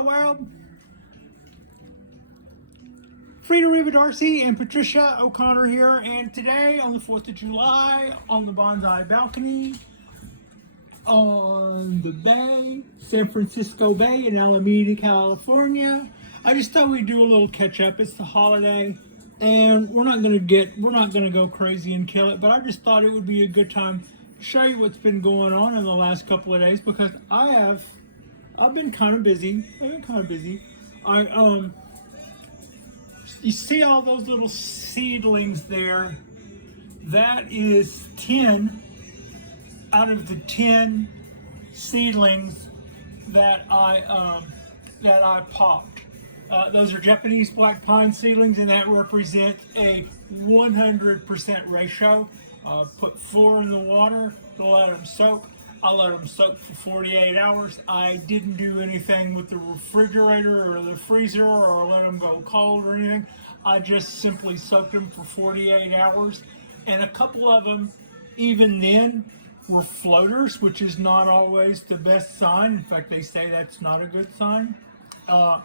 up, world? Frida Reba Darcy and Patricia O'Connor here, and today on the 4th of July on the Bonsai balcony on the bay, San Francisco Bay in Alameda, California. I just thought we'd do a little catch up. It's the holiday, and we're not gonna go crazy and kill it, but I just thought it would be a good time to show you what's been going on in the last couple of days because I've been kind of busy. You see all those little seedlings there? That is 10 out of the 10 seedlings that I popped. Those are Japanese black pine seedlings, and that represents a 100% ratio. Put 4 in the water to let them soak. I let them soak for 48 hours. I didn't do anything with the refrigerator or the freezer or let them go cold or anything. I just simply soaked them for 48 hours. And a couple of them, even then, were floaters, which is not always the best sign. In fact, they say that's not a good sign. But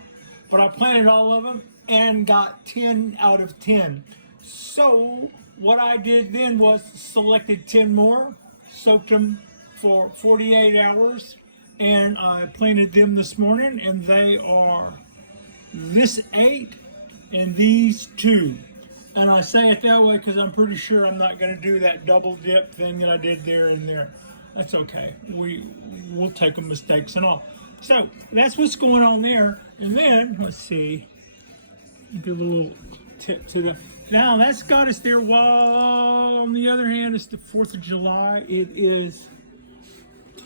I planted all of them and got 10 out of 10. So what I did then was selected 10 more, soaked them for 48 hours, and I planted them this morning, and they are this 8 and these 2. And I say it that way because I'm pretty sure I'm not going to do that double dip thing that I did there and there. That's okay. We'll take mistakes and all. So that's what's going on there. And then let's see. Give a little tip to the. Now that's got us there. While on the other hand, it's the 4th of July. It is.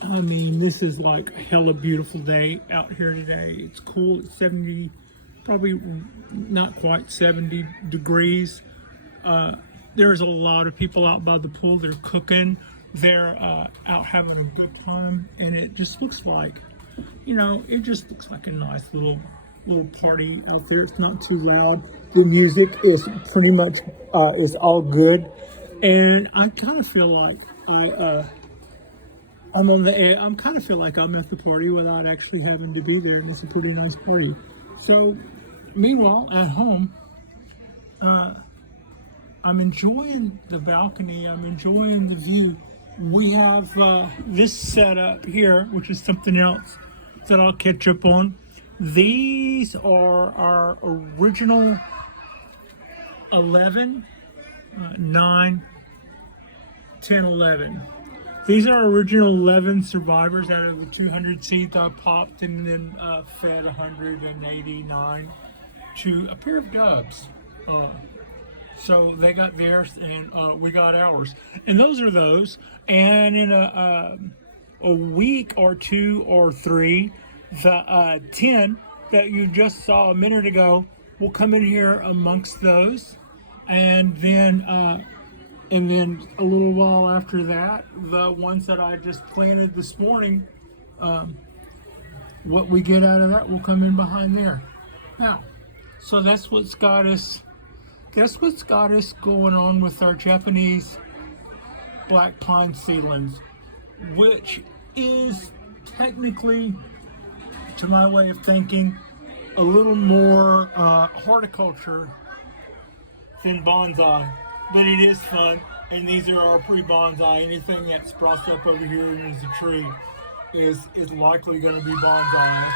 I mean, this is like a hella beautiful day out here today. It's cool. It's 70, probably not quite 70 degrees. There's a lot of people out by the pool. They're cooking. They're out having a good time. And it just looks like, it just looks like a nice little party out there. It's not too loud. The music is pretty much is all good. And I kind of feel like I'm kind of feel like I'm at the party without actually having to be there, and it's a pretty nice party. So, meanwhile, at home, I'm enjoying the balcony. I'm enjoying the view. We have this setup here, which is something else that I'll catch up on. These are our original 11, 9, 10, 11. These are original 11 survivors out of the 200 seeds I popped and then fed 189 to a pair of doves. So they got theirs and we got ours. And those are those. And in a week or 2 or 3, the 10 that you just saw a minute ago will come in here amongst those. And then a little while after that, the ones that I just planted this morning, what we get out of that will come in behind there. Now, so that's what's got us. Guess what's got us going on with our Japanese black pine seedlings, which is technically, to my way of thinking, a little more horticulture than bonsai. But it is fun, and these are our pre-bonsai. Anything that sprouts up over here and is a tree is likely going to be bonsai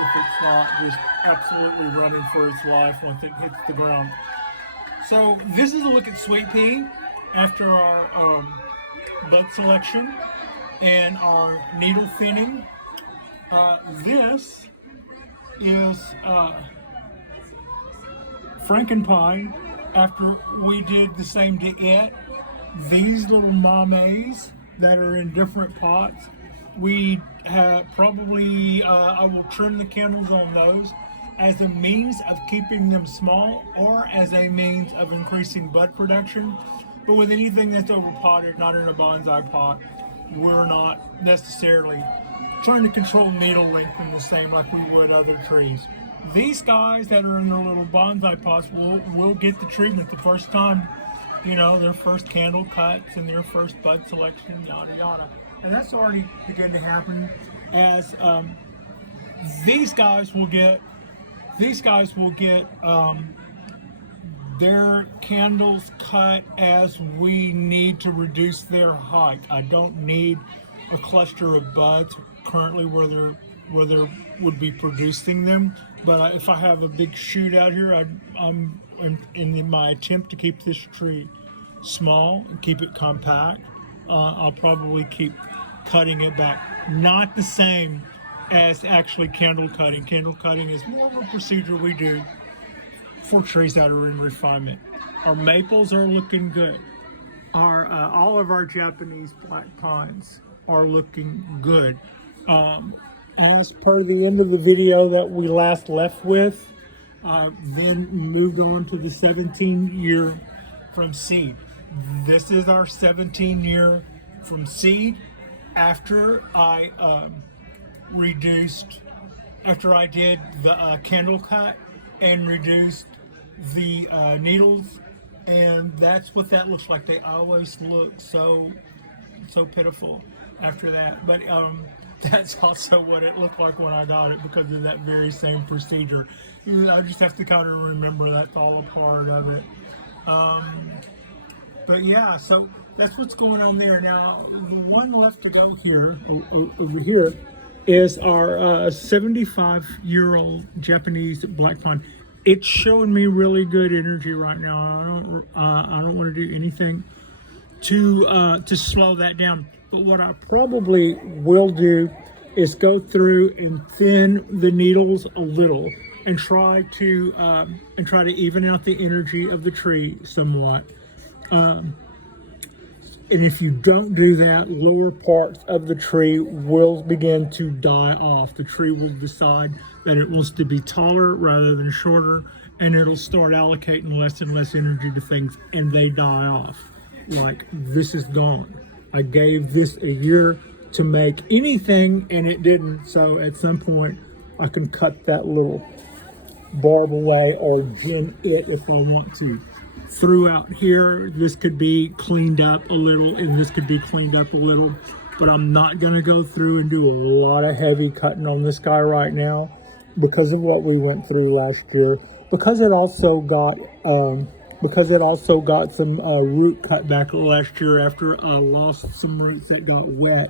if it's not just absolutely running for its life once it hits the ground. So this is a look at sweet pea after our bud selection and our needle thinning. This is frankenpine. After we did the same to it, these little mames that are in different pots, we have probably, I will trim the candles on those as a means of keeping them small or as a means of increasing bud production. But with anything that's over potted, not in a bonsai pot, we're not necessarily trying to control needle length in the same like we would other trees. These guys that are in the little bonsai pots will get the treatment the first time, their first candle cuts and their first bud selection, yada yada. And that's already begun to happen as these guys will get their candles cut as we need to reduce their height. I don't need a cluster of buds currently where there would be producing them. But if I have a big shoot out here, I'm in my attempt to keep this tree small and keep it compact. I'll probably keep cutting it back. Not the same as actually candle cutting. Candle cutting is more of a procedure we do for trees that are in refinement. Our maples are looking good. Our all of our Japanese black pines are looking good. As per the end of the video that we last left with, then moved on to the 17-year from seed. This is our 17-year from seed after I after I did the candle cut and reduced the needles, and that's what that looks like. They always look so pitiful after that, but that's also what it looked like when I got it because of that very same procedure. I just have to kind of remember that's all a part of it. But yeah, so that's what's going on there. Now, the one left to go here, over here, is our 75-year-old Japanese black pine. It's showing me really good energy right now. I don't want to do anything to slow that down. But what I probably will do is go through and thin the needles a little and try to even out the energy of the tree somewhat. And if you don't do that, lower parts of the tree will begin to die off. The tree will decide that it wants to be taller rather than shorter, and it'll start allocating less and less energy to things, and they die off. Like, this is gone. I gave this a year to make anything, and it didn't. So at some point, I can cut that little barb away or gem it if I want to. Throughout here, this could be cleaned up a little, and this could be cleaned up a little, but I'm not going to go through and do a lot of heavy cutting on this guy right now because of what we went through last year. Because it also got some root cut back last year after I lost some roots that got wet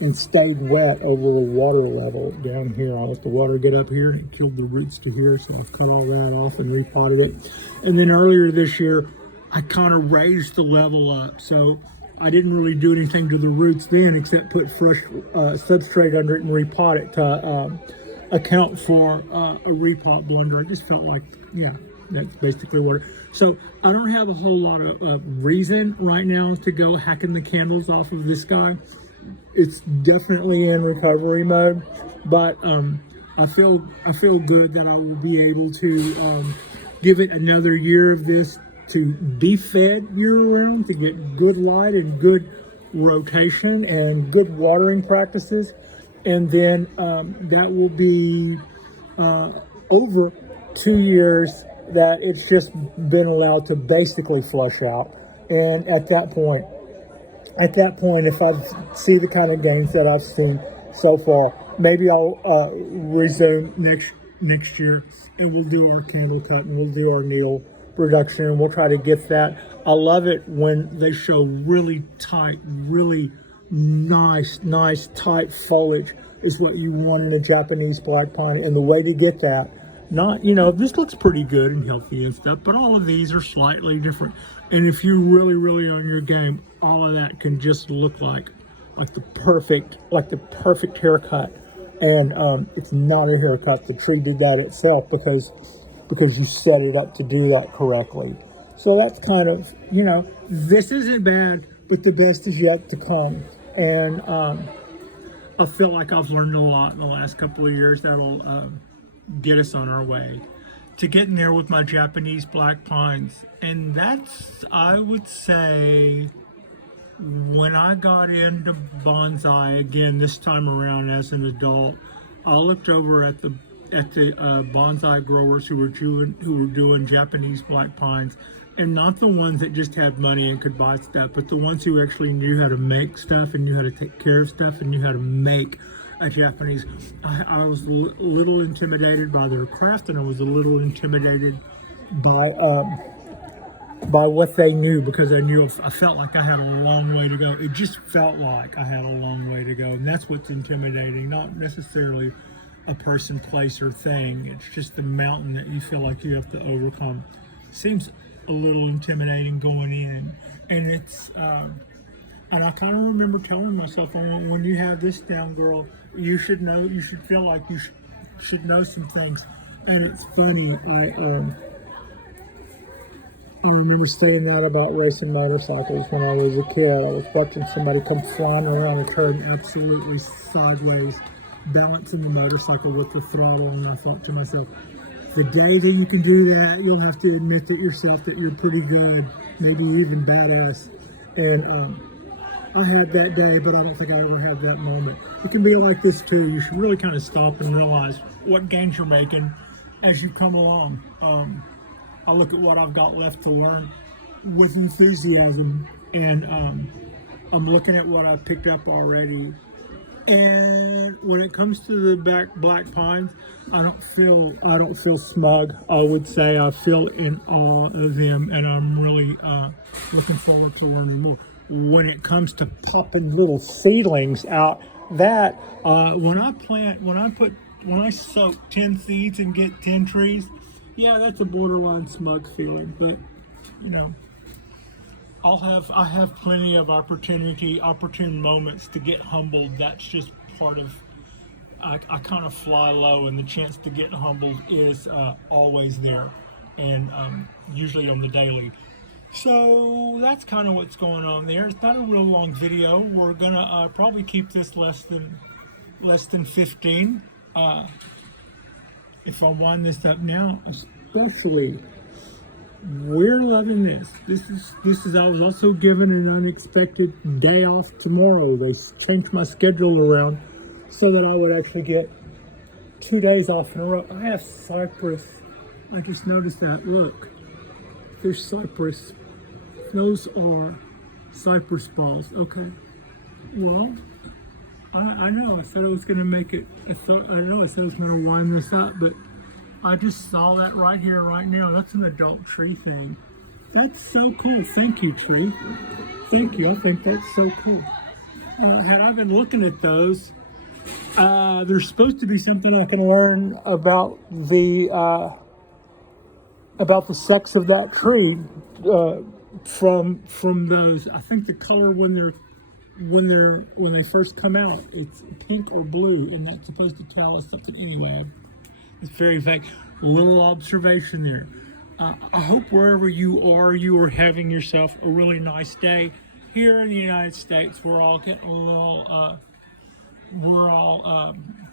and stayed wet over the water level down here. I let the water get up here and killed the roots to here, so I cut all that off and repotted it. And then earlier this year, I kind of raised the level up, so I didn't really do anything to the roots then except put fresh substrate under it and repot it to account for a repot blunder. I just felt like, yeah, that's basically what it. So I don't have a whole lot of reason right now to go hacking the candles off of this guy. It's definitely in recovery mode, but I feel good that I will be able to give it another year of this to be fed year round, to get good light and good rotation and good watering practices, and then that will be over 2 years that it's just been allowed to basically flush out. And at that point, if I see the kind of gains that I've seen so far, maybe I'll resume next year, and we'll do our candle cut and we'll do our needle production, and we'll try to get that. I love it when they show really tight, really nice tight foliage is what you want in a Japanese black pine. And the way to get that, not, this looks pretty good and healthy and stuff, but all of these are slightly different. And if you're really on your game, all of that can just look like the perfect haircut. And it's not a haircut. The tree did that itself because you set it up to do that correctly. So that's kind of, this isn't bad, but the best is yet to come. And I feel like I've learned a lot in the last couple of years that'll get us on our way to getting there with my Japanese black pines. And that's, I would say, when I got into bonsai again this time around as an adult, I looked over at the bonsai growers who were doing Japanese black pines, and not the ones that just had money and could buy stuff, but the ones who actually knew how to make stuff and knew how to take care of stuff and knew how to make a Japanese. I was a little intimidated by their craft, and I was a little intimidated by what they knew, because I felt like I had a long way to go. It just felt like I had a long way to go, and that's what's intimidating, not necessarily a person, place, or thing. It's just the mountain that you feel like you have to overcome. Seems a little intimidating going in, and it's and I kind of remember telling myself, when you have this down, girl, you should know, you should feel like you should know some things. And it's funny, I remember saying that about racing motorcycles when I was a kid. I was watching somebody come flying around a curve absolutely sideways, balancing the motorcycle with the throttle, and I thought to myself, the day that you can do that, you'll have to admit that yourself that you're pretty good, maybe even badass. And I had that day, but I don't think I ever had that moment. It can be like this too. You should really kind of stop and realize what gains you're making as you come along. I look at what I've got left to learn with enthusiasm, and I'm looking at what I've picked up already. And when it comes to the black pines, I don't feel smug. I would say I feel in awe of them, and I'm really looking forward to learning more. When it comes to popping little seedlings out, that when I soak 10 seeds and get 10 trees, yeah, that's a borderline smug feeling. But you know, I have plenty of opportune moments to get humbled. That's just part of, I kind of fly low, and the chance to get humbled is always there, and usually on the daily. So that's kind of what's going on there. It's not a real long video. We're gonna probably keep this less than 15. If I wind this up now, especially, we're loving this. This is. I was also given an unexpected day off tomorrow. They changed my schedule around so that I would actually get 2 days off in a row. I have cypress. I just noticed that. Look, there's cypress. Those are cypress balls. Okay. Well, I know. I said I was going to make it. I know I said I was going to wind this up, but I just saw that right here, right now. That's an adult tree thing. That's so cool. Thank you, tree. Thank you. I think that's so cool. Had I been looking at those, there's supposed to be something I can learn about the sex of that tree from those. I think the color when they first come out, it's pink or blue, and that's supposed to tell us something. Anyway, it's very vague. Little observation there. I hope wherever you are having yourself a really nice day. Here in the United States, we're all getting a little,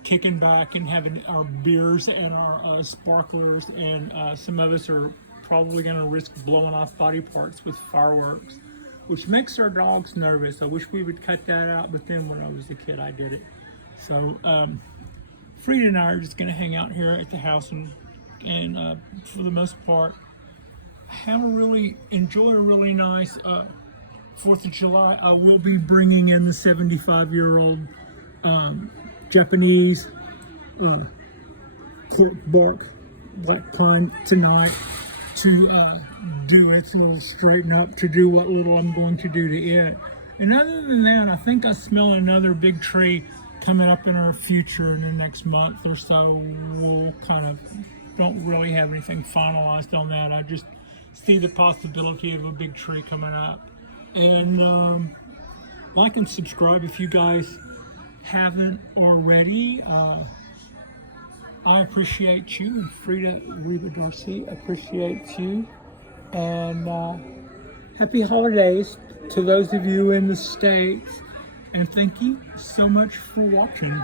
kicking back and having our beers and our sparklers, and some of us are probably going to risk blowing off body parts with fireworks, which makes our dogs nervous. I wish we would cut that out, but then when I was a kid, I did it. So Frida and I are just going to hang out here at the house, and for the most part, enjoy a really nice 4th of July. I will be bringing in the 75-year-old Japanese pork bark black pine tonight to do its little straighten up, to do what little I'm going to do to it. And other than that, I think I smell another big tree coming up in our future in the next month or so. We'll kind of don't really have anything finalized on that. I just see the possibility of a big tree coming up. And like and subscribe if you guys haven't already. I appreciate you, and Frida Reba Darcy appreciates you. And happy holidays to those of you in the States. And thank you so much for watching.